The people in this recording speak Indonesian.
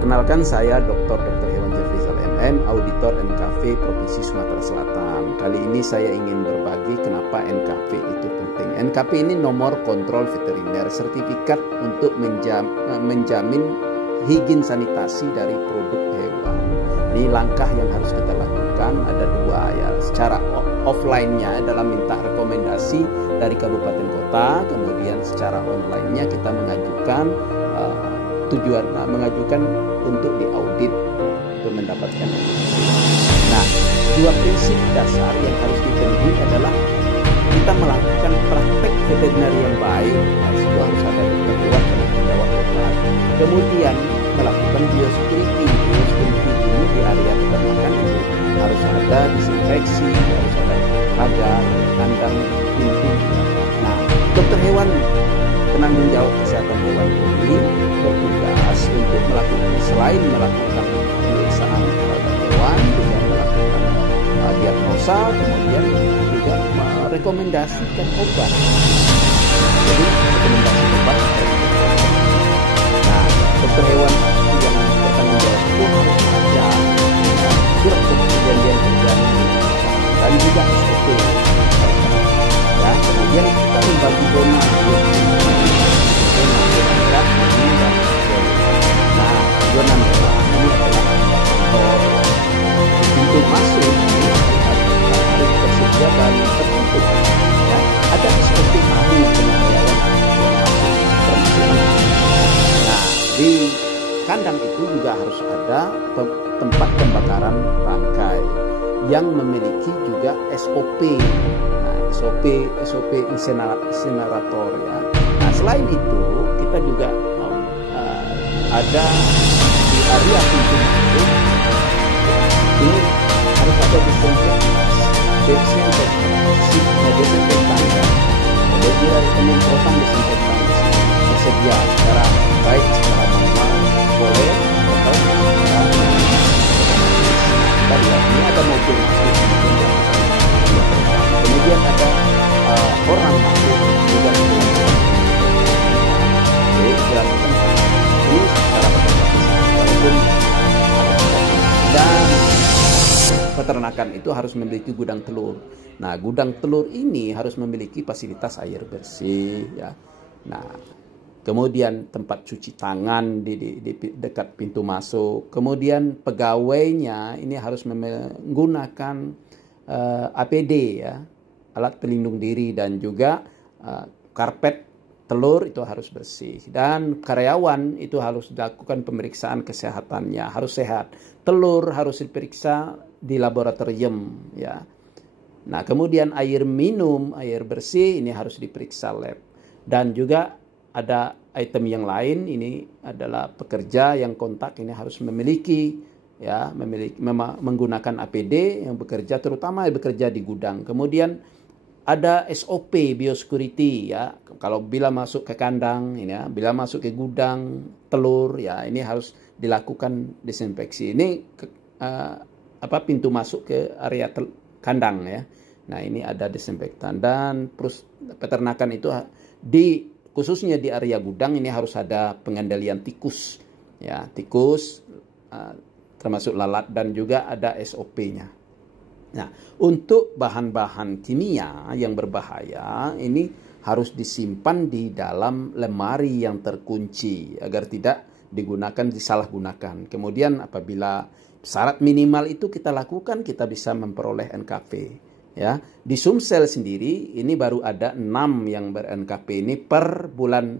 Perkenalkan, saya Dr. Hewan Jafrizal MM, Auditor NKV Provinsi Sumatera Selatan. Kali ini saya ingin berbagi kenapa NKV itu penting. NKV ini nomor kontrol veteriner, sertifikat untuk menjamin higien sanitasi dari produk hewan. Ini langkah yang harus kita lakukan, ada dua ya. Secara offline-nya adalah minta rekomendasi dari kabupaten kota, kemudian secara online-nya kita mengajukan mengajukan untuk diaudit untuk mendapatkan NKV. Nah, dua prinsip dasar yang harus dipenuhi adalah kita melakukan praktek veteriner yang baik. Nah, itu harus ada dokter hewan penanggung jawab obat. Kemudian melakukan biosecurity. Biosecurity ini di area peternakan itu harus ada disinfeksi, harus ada pagar, kandang, pintu. Nah, dokter hewan penanggung jawab kesehatan hewan ini bertugas untuk melakukan, selain melakukan pemeriksaan terhadap hewan, juga melakukan diagnosa, kemudian juga merekomendasikan obat. Jadi rekomendasi obat. Nah, dokter hewan yang bertanggung jawab itu harus ada surat perjanjian kerja dan juga SOP. Ya, kemudian kita membagi zona. Nah, zona merah ini adalah kantor. Pintu masuk ini harus tersedia dan tertutup. Ya, ada SOP tamu penyampaian yang masuk termasuk. Nah, di kandang itu juga harus ada tempat pembakaran bangkai yang memiliki juga SOP. Nah, SOP insinerator ya. Nah, selain itu kita juga ada di area pintu masuk ini harus ada desinfektan ya. Jadi penyemprotan desinfektan tersedia secara baik secara manual boleh atau secara tadi ya, ini ada mobil masuk kemudian ada orang masuk juga dilakukan ini secara otomatis walaupun dan peternakan itu harus memiliki gudang telur. Nah, gudang telur ini harus memiliki fasilitas air bersih ya. Nah, kemudian tempat cuci tangan di dekat pintu masuk. Kemudian pegawainya ini harus menggunakan APD ya, alat pelindung diri, dan juga karpet telur itu harus bersih, dan karyawan itu harus dilakukan pemeriksaan kesehatannya, harus sehat. Telur harus diperiksa di laboratorium ya. Nah, kemudian air minum, air bersih ini harus diperiksa lab. Dan juga ada item yang lain, ini adalah pekerja yang kontak ini harus memiliki ya, menggunakan APD yang bekerja, terutama yang bekerja di gudang. Kemudian ada SOP biosecurity ya. Kalau bila masuk ke kandang ini ya, bila masuk ke gudang telur ya, ini harus dilakukan disinfeksi. Ini pintu masuk ke area kandang ya. Nah, ini ada disinfektan, dan peternakan itu khususnya di area gudang ini harus ada pengendalian tikus ya, tikus termasuk lalat, dan juga ada SOP-nya. Nah, untuk bahan-bahan kimia yang berbahaya ini harus disimpan di dalam lemari yang terkunci agar tidak digunakan, disalahgunakan. Kemudian apabila syarat minimal itu kita lakukan, kita bisa memperoleh NKV. Ya, di Sumsel sendiri ini baru ada 6 yang ber-NKV ini per bulan